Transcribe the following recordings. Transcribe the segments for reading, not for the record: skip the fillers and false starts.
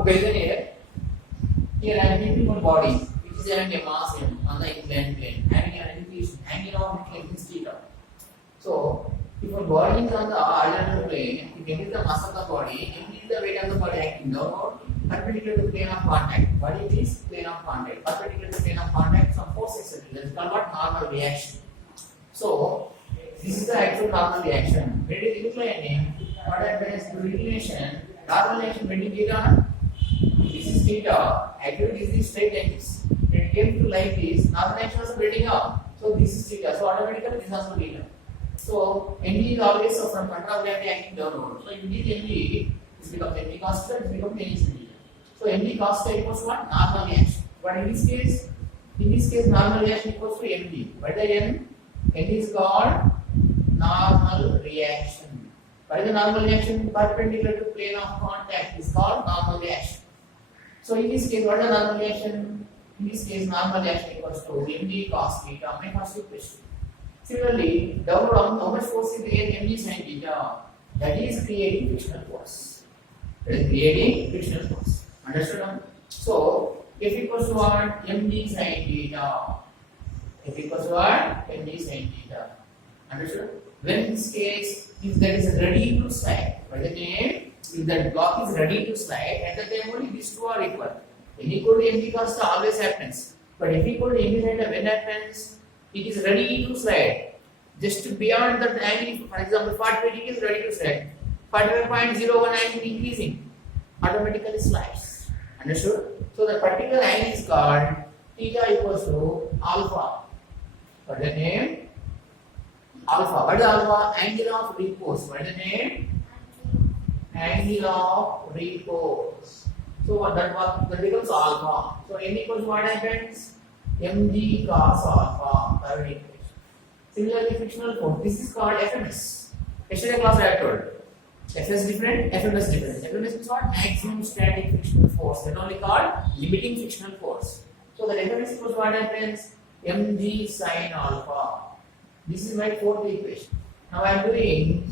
Okay, then here I am thinking about body, which is having a mass m on the inclined plane, having an inclination angle of inclination theta. So, if a body is on the horizontal plane, if it is the mass of the body, it is the weight of the body acting downward, perpendicular to the plane of contact. Body is plane of contact, perpendicular to the plane of contact. Some force exerted. That is called what? Normal reaction. So, this is the actual normal reaction. When it is inclining, what happens to inclination? Normal reaction bending theta. This is theta. Actually, this is straight axis. When it came to like this, normal reaction was bending up. So this is theta. So automatically this is also theta. So ND is always from control gravity acting downward. So in this ND, this becomes ND cos theta. This becomes ND sin theta. So ND cos theta equals to what? Normal reaction. But in this case, normal reaction equals to ND. By the N is called normal reaction. By the normal reaction perpendicular to plane of contact is called normal reaction. So in this case, what is the normal reaction? In this case, normal reaction equals to md cos theta. My first equation. Similarly, downward how much force is there? Md sin theta. That is creating frictional force. That is creating frictional force. Understood? So F equals to what? Md sin theta. F equals to what? Md sin theta. Understood? When in this case, if that is ready to slide, by the name, if that block is ready to slide, at the time only these two are equal. N equal to md cos theta always happens. But F equal to md sin theta when happens, it is ready to slide. Just beyond that angle, for example, 45 degree is ready to slide. 45.01 angle increasing, automatically slides. Understood? So the particular angle is called theta equals to alpha. What is the name? Alpha. What is alpha? Angle of repose. What is the name? Angle of repose. So that becomes alpha. So n equals to what happens? Md cos alpha. Third equation. Similarly, frictional force. This is called FMS. Yesterday class I told. FS different, FMS different. FMS is what? Maximum static frictional force. Then only called limiting frictional force. So the FMS equals what happens? Mg sin alpha. This is my fourth equation. Now I am doing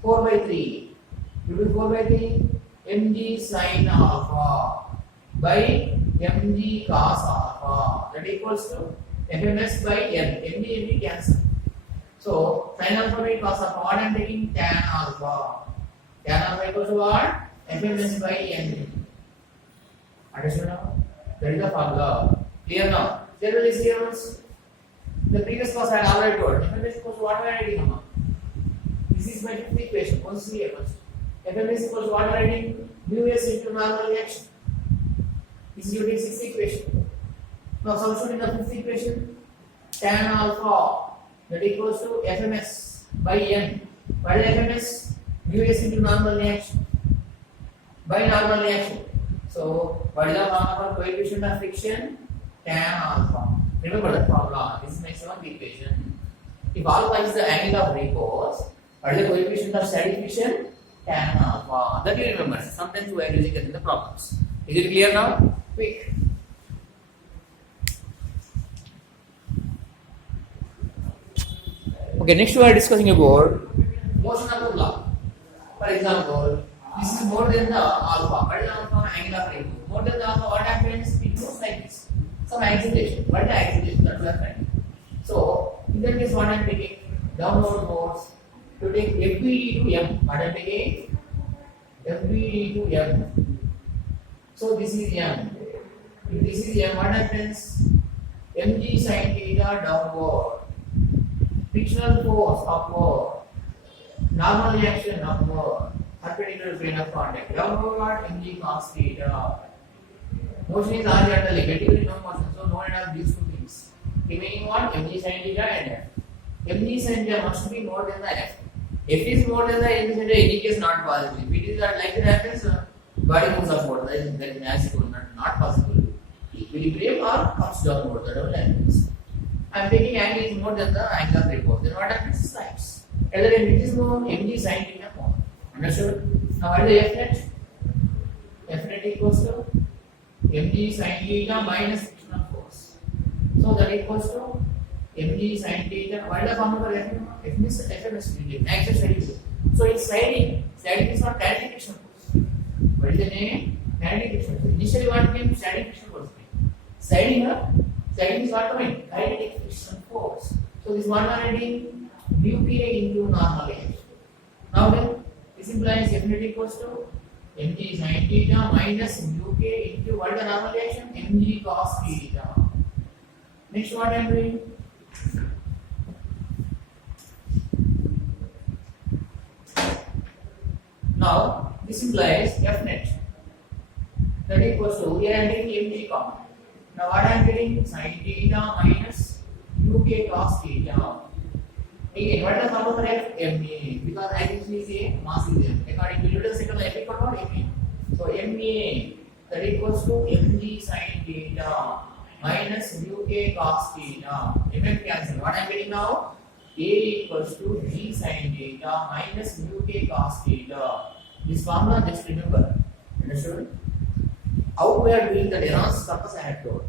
4 by 3. You do 4 by 3. Mg sin alpha by Mg cos alpha. That equals to FMS by N. Mg cancel. So sin alpha by cos alpha. What I am taking? Tan alpha. Tan alpha equals to what? FMS by N. Understood now? That is the formula. Clear now? Clear this here? The previous class I had already told. FMS equals to what am I writing? This is my fifth equation. Once here first. FMS equals to what am I writing? Mu s into normal reaction. This is your sixth equation. Now substitute in the fifth equation. Tan alpha that equals to FMS by N. What is FMS? Mu s into normal reaction by normal reaction. So what is the formula for coefficient of friction? Tan alpha. Remember the formula. This is my seventh equation. If alpha is the angle of repose, what is the coefficient of static friction? Tan alpha. That you remember. Sometimes we are using it in the problems. Is it clear now? Quick. Okay, next we are discussing about motion of the block. For example, this is more than the alpha. What is the alpha? Angle of repose. More than the alpha, what happens? It moves like this. Some acceleration. What is the acceleration? That's what I mean. So, in that case, what I am taking? Downward force to take FBD to M. What I am taking? FBD to M. So, this is M. If this is M, what happens? Mg sin theta downward. Frictional force upward. Normal reaction upward. Perpendicular plane of contact. Downward, Mg cos theta. Motion is horizontally, vertically no motion, so no need of these two things. Remaining what? Mg sin theta and F. Mg sin theta must be more than the F. F is more than the Mg sin theta, in any case not possible. If it is like it happens, body moves upward, that is magical, not possible. Equilibrium or comes downward, that all happens. I am taking angle is more than the angle of repose. Then what happens? It slides. Either it is more, Mg sin theta more. Understood? Now what is the F net? F net equals to Mg sin theta minus frictional force. So that equals to Mg sin theta. What is the formula for FMS? FMS action steady. So it's sliding. Sliding is not directly frictional force. What is the name? kinetic friction. So initially what came? Static friction force came. Sliding up, sliding is what coming? Kinetic friction force. So this one already mu k into normalization. Now then, this implies definitely equals to mg sin theta minus mu k into what is the normalization? Mg cos theta. Next what I am doing? Now this implies f net that equals to here I am taking mg common. Now what I am getting? Sin theta minus uk cos theta. Again, what is the formula for f? Ma, because I usually say mass is there. According to Newton's second law, f equal to what? Ma. So Ma that equals to mg sin theta minus uk cos theta. Effect cancel. What I am getting now? A equals to g sin theta minus uk cos theta. This formula just remember. Understood? How we are doing the Derons purpose I have told.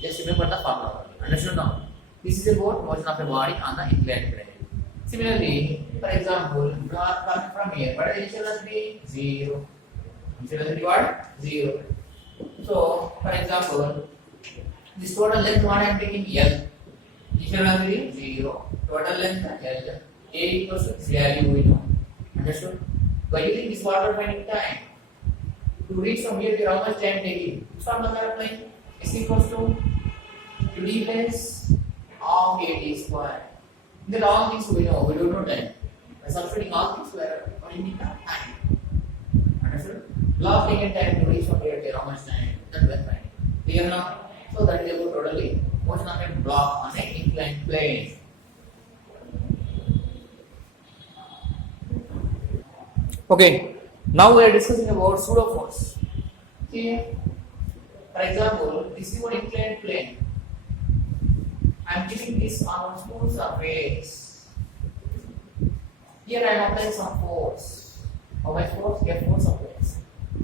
Just remember the formula. Understood now? This is about motion of a body on the inclined plane. Similarly, for example, block coming from here. What is the initial velocity? 0. Initial velocity what? 0. So, for example, this total length what I am taking L. Initial velocity 0. Total length L. A equals to this value we know. Understood? By using this water finding time, to reach from here to how much time taking? Which formula are applying? S equals to 2d plus of AD square. Then all things we know, we don't know time. By substituting all things, we are finding the time. Understood? Law of taking time to reach from here to how much time? That we are finding. Clear now? So that is about totally motion of a block on an inclined plane. Okay, now we are discussing about pseudo force. See, for example, this is one inclined plane. I am keeping this on a smooth surface. Here I am applying some force. How much force? Get force applies.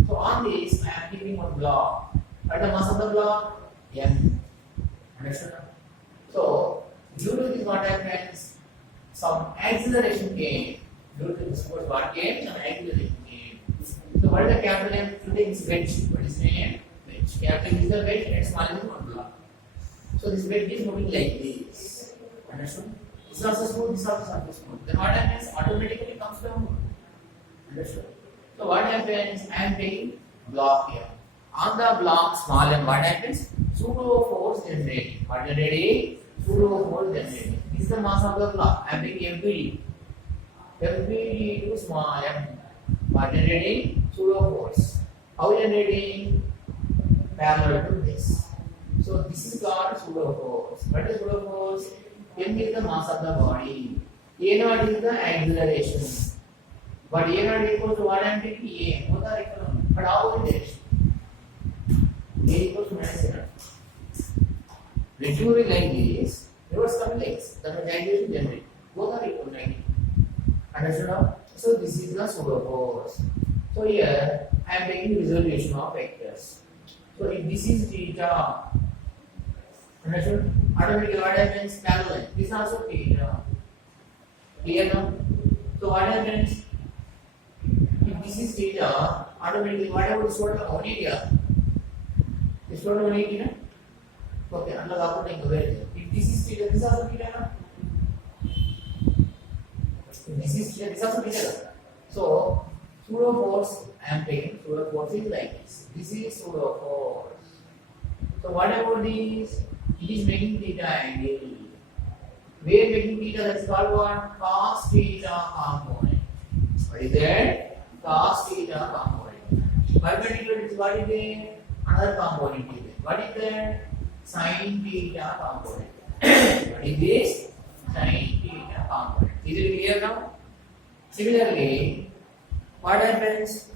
So on this I am keeping one block. What is the mass of the block? M. Understood? So due to this what happens? Some acceleration came. Due to this force what came? Some acceleration came. So what is the capital M? Today is wedge. What is the name? Wedge. Capital is the wedge and small is one block. So this wedge is moving like this. Understood? This is also smooth, this is also smooth. Then what happens? Automatically comes down. Understood? So what happens? I am taking block here. On the block small m, what happens? Pseudo force generating. What generating? Pseudo force generating. This is the mass of the block. I am taking FBD. FBD to small m. What generating? Pseudo force. How generating? Parallel to this. So this is called pseudo force. What is pseudo force? M is the mass of the body. A naught is the acceleration. But A naught equals to what I am taking? A. Both are equal. But how is it? A equals to minus A naught. When you will like this, reverse coming like this. That means acceleration generate. Both are equal. Understood now? So this is the pseudo force. So here I am taking resolution of vectors. So if this is theta, understood? Automatically what happens? Parallel. This is also theta. Clear now? So what happens? If this is theta, automatically what about this total 180? This total 180 na? Okay, another operating over. If this is theta, this is also theta na? If this is theta, this is also theta. So pseudo force I am taking. Pseudo force is like this. This is pseudo force. So what about this? It is making theta angle. We are making theta, that is called what? Cos theta component. What is that? Cos theta component. Perpendicular is what is there? Another component is there. What is that? Sin theta component. What is this? Sin theta component. Is it clear now? Similarly, what happens?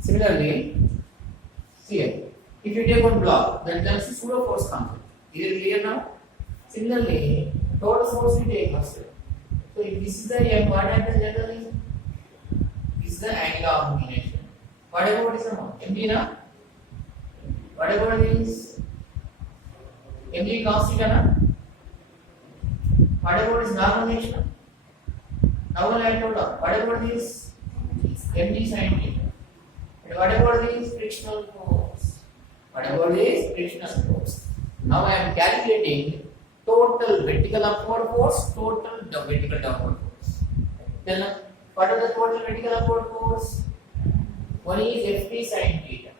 Similarly, here, if you take one block, then the pseudo force comes in. Is it clear now? Similarly, total force we take first. So if this is the M, what happens generally? This is the angle of inclination. What about this amount? MG na? What about this? MG cos theta na? What about this normalization? Normal I told you. What about this? mg sin theta. And what about this frictional force? What about this frictional force? Now I am calculating total vertical upward force, total vertical downward force. Then what are the total vertical upward force? One is Fp sin theta.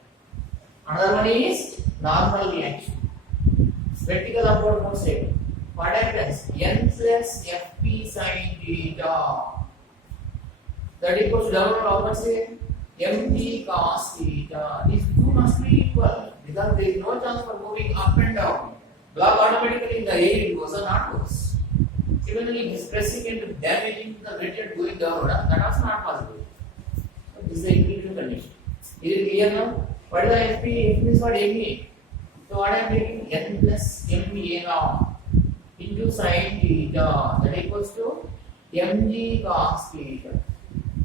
Another one is normal reaction. Vertical upward force rate. What happens? N plus Fp sin theta. That equals to downward opposite mg cos theta. These two must be equal because there is no chance for moving up and down. Block automatically in the air it goes or not goes. Similarly, this pressing and damaging the material going downward, that also not possible. So this is the equilibrium condition. Is it clear now? What is the Fp? F means what MA. So what I am taking N plus MA now into sin theta, that equals to mg cos theta.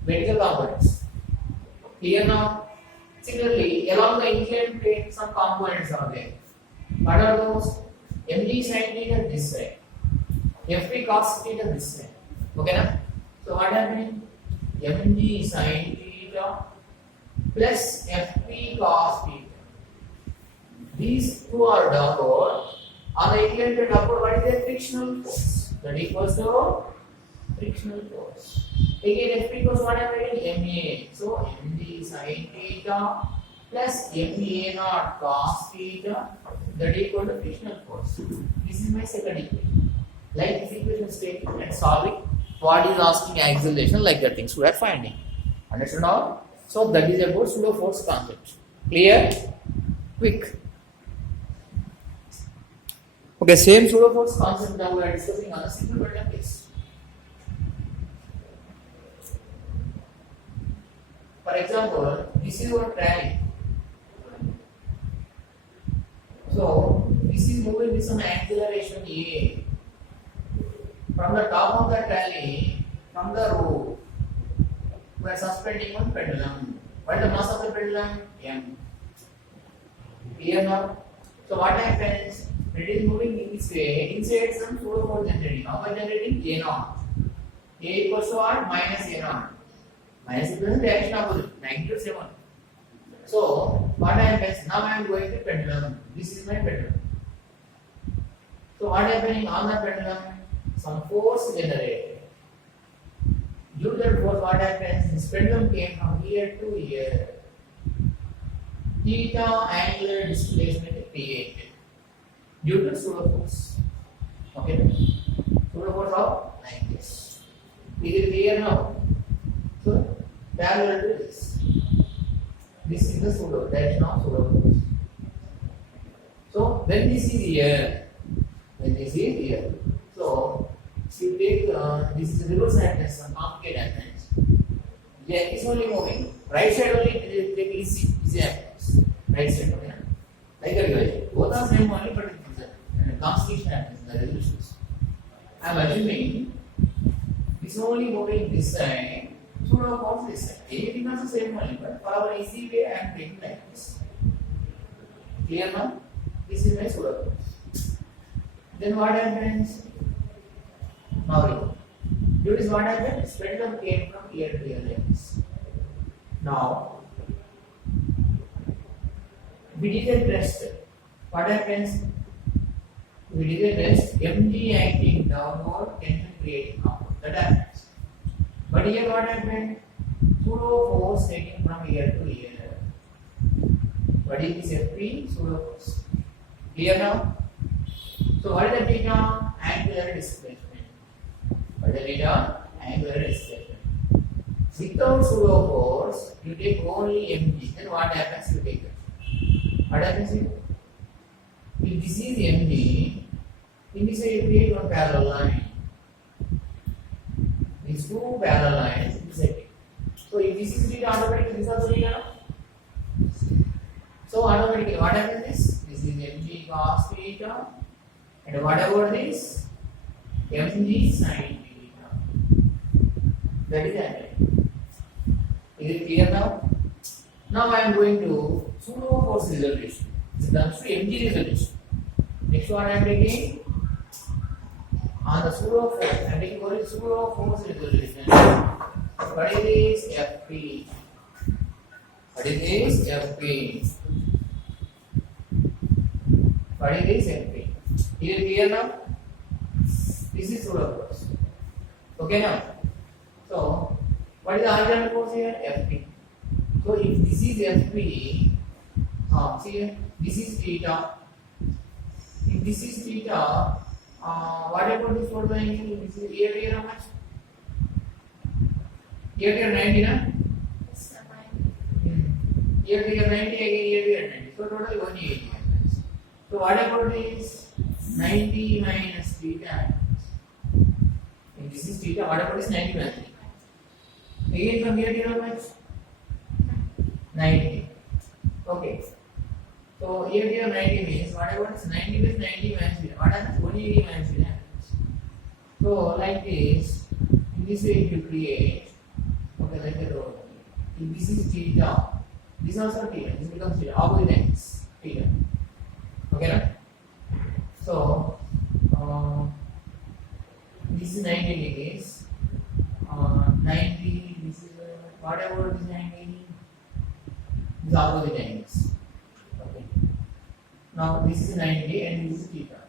Vertical components. Clear now? Similarly, along the inclined plane, some components are there. What are those? mg sin theta this side, Fp cos theta this side. Okay na? So what happening? mg sin theta plus Fp cos theta. These two are downward. On the inclined plane upward, what is the frictional force? That equals to frictional force. Again, Fp equals what I am writing? Ma. So mg sin theta plus Ma naught cos theta, that equal to frictional force. This is my second equation. Like this equation statement and solving what is asking acceleration, like that things we are finding. Understood now? So that is about pseudo force concept. Clear? Quick. Okay, same pseudo force concept now we are discussing on a simple quantum case. For example, this is your train. So this is moving with some acceleration A. From the top of the trolley, from the roof, we are suspending one pendulum. What is the mass of the pendulum? M. Clear now? So what happens? It is moving in this way. Inside some pseudo force generating. How much generating? A naught. A equals to what? Minus A naught. Minus equals reaction opposite. Negative 7. So what happens? Now I am going to pendulum. This is my pendulum. So what happening on the pendulum? Some force generated. Due to that force, what happens? This pendulum came from here to here. Theta angular displacement created due to pseudo force. Okay? Pseudo force of like this. Is it clear now? So parallel to this. This is the pseudo direction of pseudo force. So when this is here, so you take this is the reverse hand some complicated hands. Yeah, it's only moving. Right side only take easy happens. Right side only. Like a relation. Both are same only, but the constellation happens, the resolutions. I am assuming this only moving this side. Pseudo force this side. Anything also same only, but for our easy way I am taking like this. Clear now? This is my pseudo force. Then what happens? Now notice what happens? Pendulum came from here to here like this. Now we didn't rest. What happens? We didn't rest. mg acting downward, tension creating upward. That happens. But here what happened? Pseudo force taking from here to here. What is this Fp? Pseudo force. Clear now? So what is the theta? Angular displacement. What is the theta? Angular displacement. Without pseudo force, you take only mg. Then what happens? You take it. What happens here? If this is mg, in this way you create one parallel line. These two parallel lines intersecting. So if this is theta, automatically this is also theta. So automatically what happens? This is mg cos theta. And what about this? mg sin theta. That is happening. Is it clear now? Now I am going to pseudo force resolution. This comes to mg resolution. Next one I am taking on the pseudo force. I am taking only pseudo force resolution. What is this? Fp. What is this? FP. What is this? FP. Here clear now? This is solar force. Okay now? So, what is the horizontal force here? FP. So, if this is FP, see here, this is theta. If this is theta, what about this photo angle? This is here how much? Here 90 na? Here 90 again, here 90. So total 180. So what about this? 90 minus theta. If this is theta, what about this 90 minus theta? Again from here to how much? 90. Okay. So here 90 means what about this 90 plus 90 minus theta? What happens? 180 minus theta. So like this, in this way you create. Okay, like that. If this is theta, this is also theta. This becomes theta. Opposite ends theta. Okay, right? So this is 90 degrees. 90. This is whatever this 90. This is opposite ends. Okay. Now this is 90 and this is theta.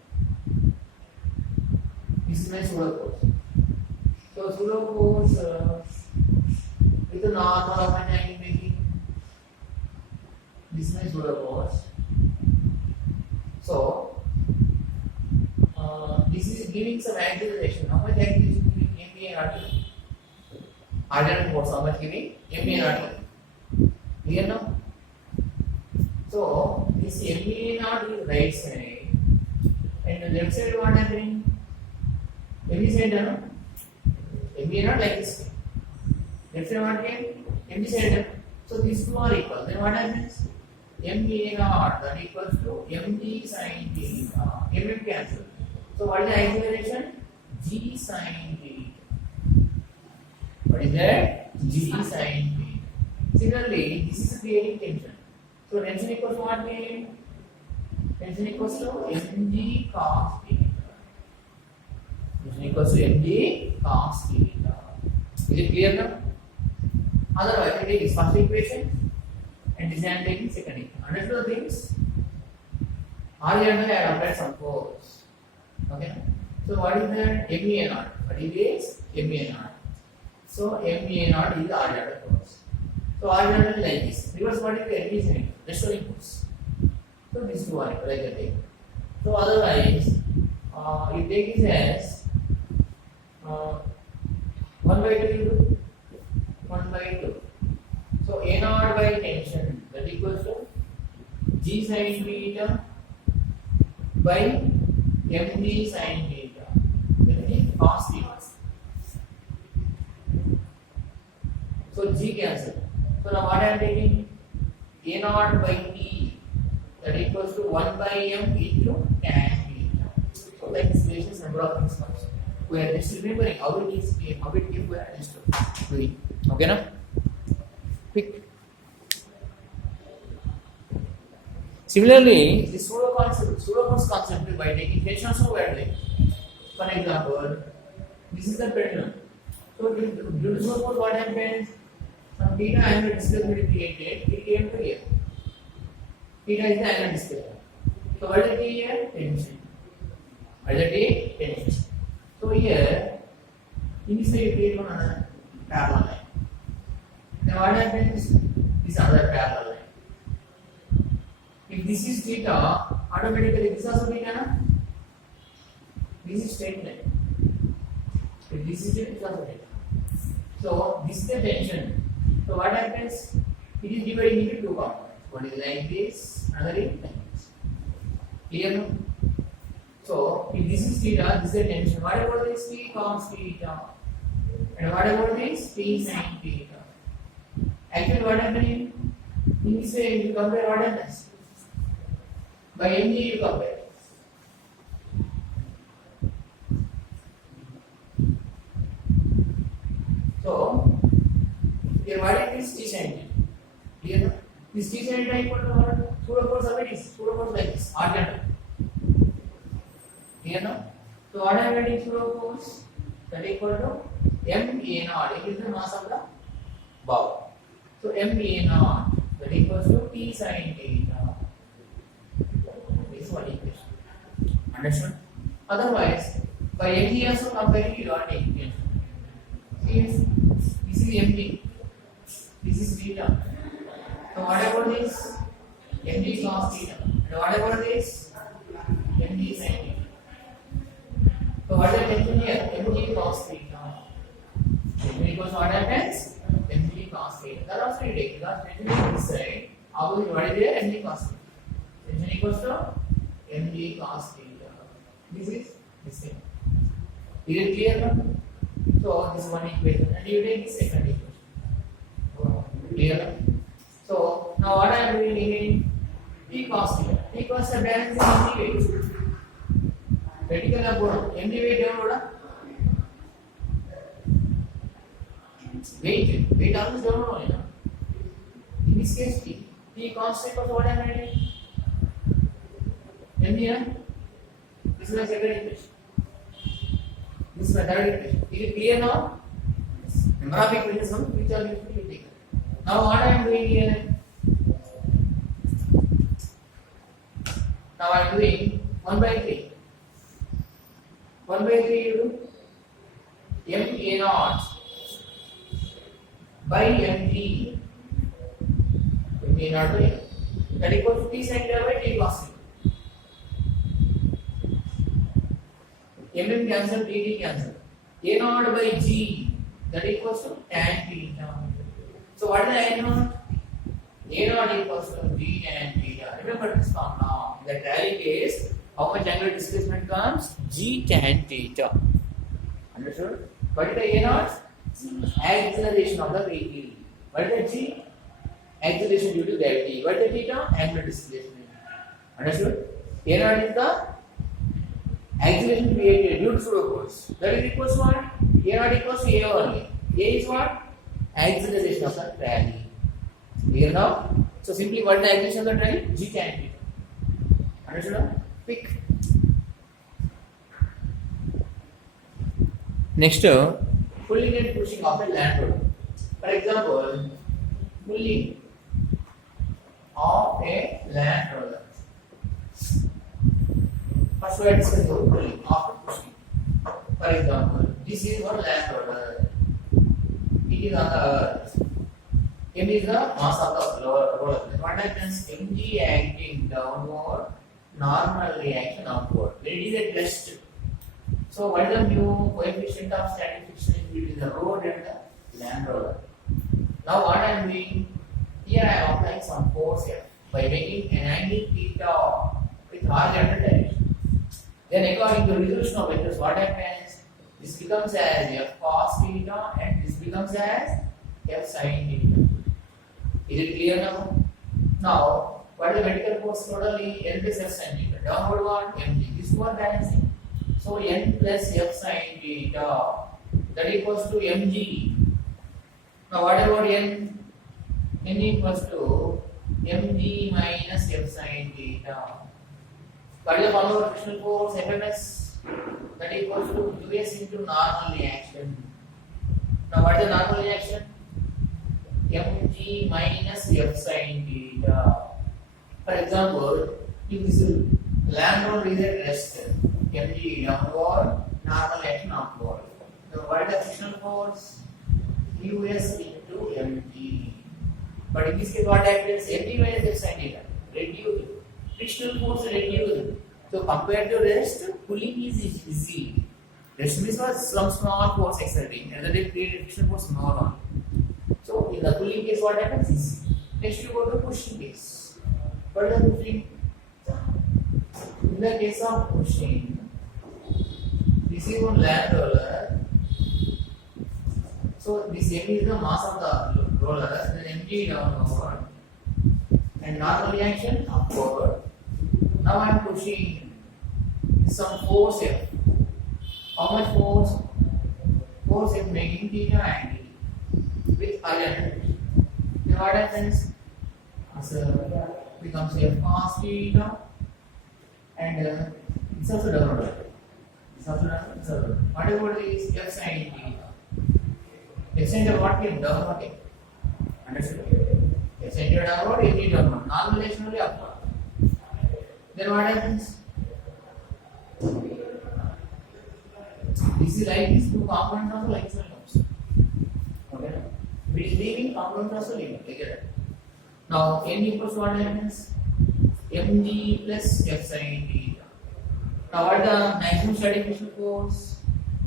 This is my solar force. So solar force with the normal of an angle making. This is my solar force. So this is giving some acceleration. How much acceleration giving? MA and RT. Horizontal force. How much giving? MA and RT. Clear now? So this MA and RT is right side, and the left side what happening? MA side, no? MA not like this. Left side what came? MA side. So these two are equal. Then what happens? MA naught that equals to MG sin theta. MM cancel. So what is the acceleration? G sin theta. What is that? G sin theta. Similarly, this is creating tension. So tension equals to what came? Tension equals to Mg cos theta. Tension equals to Mg cos theta. Is it clear now? Otherwise, I take this first equation and this I am taking second equation. Understood the things? Originally I have applied some force. Okay. So what is that? MA naught. What is this? MA naught. So MA naught is the horizontal force. So horizontal like this. Because what is the elevation? Restoring force. So these two are equal like that. So otherwise, you take this as 1 by 2. 1 by 2. So A naught by tension that equals to G sin theta by Mg sin theta. That is cos theta. So G cancel. So now what I am taking? A naught by E that equals to 1 by M into tan theta. So like this various number of things comes. We are just remembering how it is came, how it came, we are just doing. Okay now? Quick. Similarly, the pseudo force concept by taking tension also we are doing. For example, this is the pendulum. So due to pseudo force, what happens? Some theta angular displacement created, it came to here. Theta is the angular displacement. So what is the here? Tension. What is the tension? So here, in this way you create one another parallel line. Then what happens? This another parallel line. If this is theta, automatically this is also theta, na? This is straight line. If this is theta, this is also theta. So this is the tension. So what happens? It is divided into two components. One is like this, another is like this. Clear now? So if this is theta, this is the tension. What about this T cos theta? And what about this T sin theta? Actually, what happening? In this way, you compare what happens? By Mg, you compare. So, here what is T sin theta? Clear? This T sin theta equal to what? Pseudo force of it is pseudo force like this, horizontal. Clear now? So, what I am writing pseudo force? That equal to M A naught. It is the mass of the ball. So MA naught that equals to T sin theta. This is one equation. Understood? Otherwise, by MD also comparing you don't take equation. Yes, this is MD. This is theta. So what about this? MD cos theta. And what about this? MD sin theta. So what is the tension here? MD cos theta. MD equals what happens? MD cos theta. That also you take because tension is this side. Opposite what is there? MD cos theta. Tension equals to MD cos theta. This is this thing. Is it clear now? So this is one equation and you take the second equation. Clear? So now what I am doing in T cos theta. T cos theta balancing MD weight. Vertical up MD weight ever weight always down only. In this case T constant was what I am writing. MD this is my second equation. This is my third equation. Is it clear now? Number of equations which are usually taken. Now what I am doing here? Now I am doing 1 by 3. 1 by 3 you do MA naught by MD. MA naught by that equals to T sin theta by T cos theta. MM cancel, TD cancel. A naught by G that equals to tan theta. So what is A naught? A naught equals to G tan theta. Remember this formula. In the rally case, how much angular displacement comes? G tan theta. Understood? What is the A naught? Acceleration of the vehicle. What is the G? Acceleration due to gravity. What is the theta? Angular displacement. Understood? A naught is the acceleration created due to pseudo force. That is equals to what? A naught equals to A only. A is what? Acceleration of the rally. Clear now? So simply what is the acceleration of the rally? G tan theta. Understood? Quick. Next, pulling and pushing of a land roller. For example, pulling of a land roller. First we are discussing about pulling after pushing. For example, this is one land roller. It is on the earth. M is the mass of the roller. What happens? Mg acting downward, normal reaction upward. When it is at rest. So what is the new coefficient of static friction between the road and the land roller? Now what I am doing? Here I am applying some force here by making an angle theta with horizontal direction. Then according to resolution of vectors, what happens? This becomes as f cos theta and this becomes as f sin theta. Is it clear now? Now, what is the vertical force totally? N plus f sin theta. Downward one, mg. This one balancing. So n plus f sin theta that equals to mg. Now what about n? N equals to mg minus f sin theta. What is the formula of frictional force? FMS that equals to us into normal reaction. Now what is the normal reaction? Mg minus f sin theta. For example, if this land roller is at rest, Mg downward, normal action upward. So what is the frictional force? Us into Mg. But in this case, what happens? Mg minus f sin theta reduced. Frictional force reduced. So compared to rest, pulling is easy. Rest means some small force exerting, and then they create frictional force more on. So in the pulling case, what happens? Easy. Next, you go to pushing case. What is the pushing? In the case of pushing, this is one land roller. So this M is the mass of the roller, then empty downward, and normal reaction upward. Now I am pushing some force here. How much force? Force is making theta angle with horizontal. Then what happens? Becomes a cos theta, and it's also downward. It's also downward. It's also downward. What about this f sin theta? F sin theta what came? Downward came. Understood? F sin theta are talking about MG term 1. Normal relation only upward. Then what happens? This is like these two components also like this one comes. Okay. If it is leaving, components also leaving. Take it. Now n equals what happens? Mg plus f sin theta. Now what is the maximum static friction force?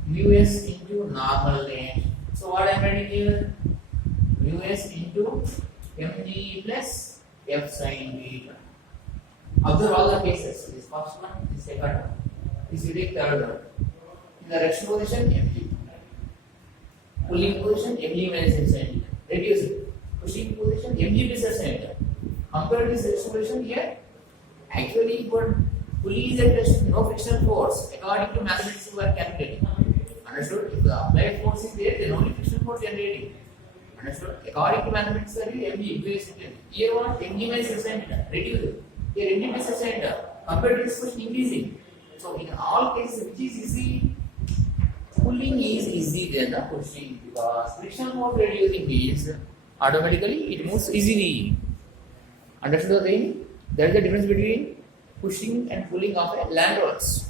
Mus into normal range. So what I am writing here? Mus into mg plus f sin theta. Observe all the cases. This first one, this second one. This you take third one. In the rest position, mg. Pulling position, mg minus f sin theta. Reduce it. Pushing position, mg plus f sin theta. Compare this rest position here. Actually, for pulley is at rest, no frictional force according to mathematics we are calculating. Understood? If the applied force is there, then only frictional force generating. Understood? According to mathematics, mg. Here what? Mg minus f sin theta. Reduce it. Here mg plus f sin theta. Compare this question increasing. So in all cases, which is easy? Pulling is easy than the pushing because frictional force reducing means automatically it moves easily. Understood the thing? There is a difference between pushing and pulling of a land rolls.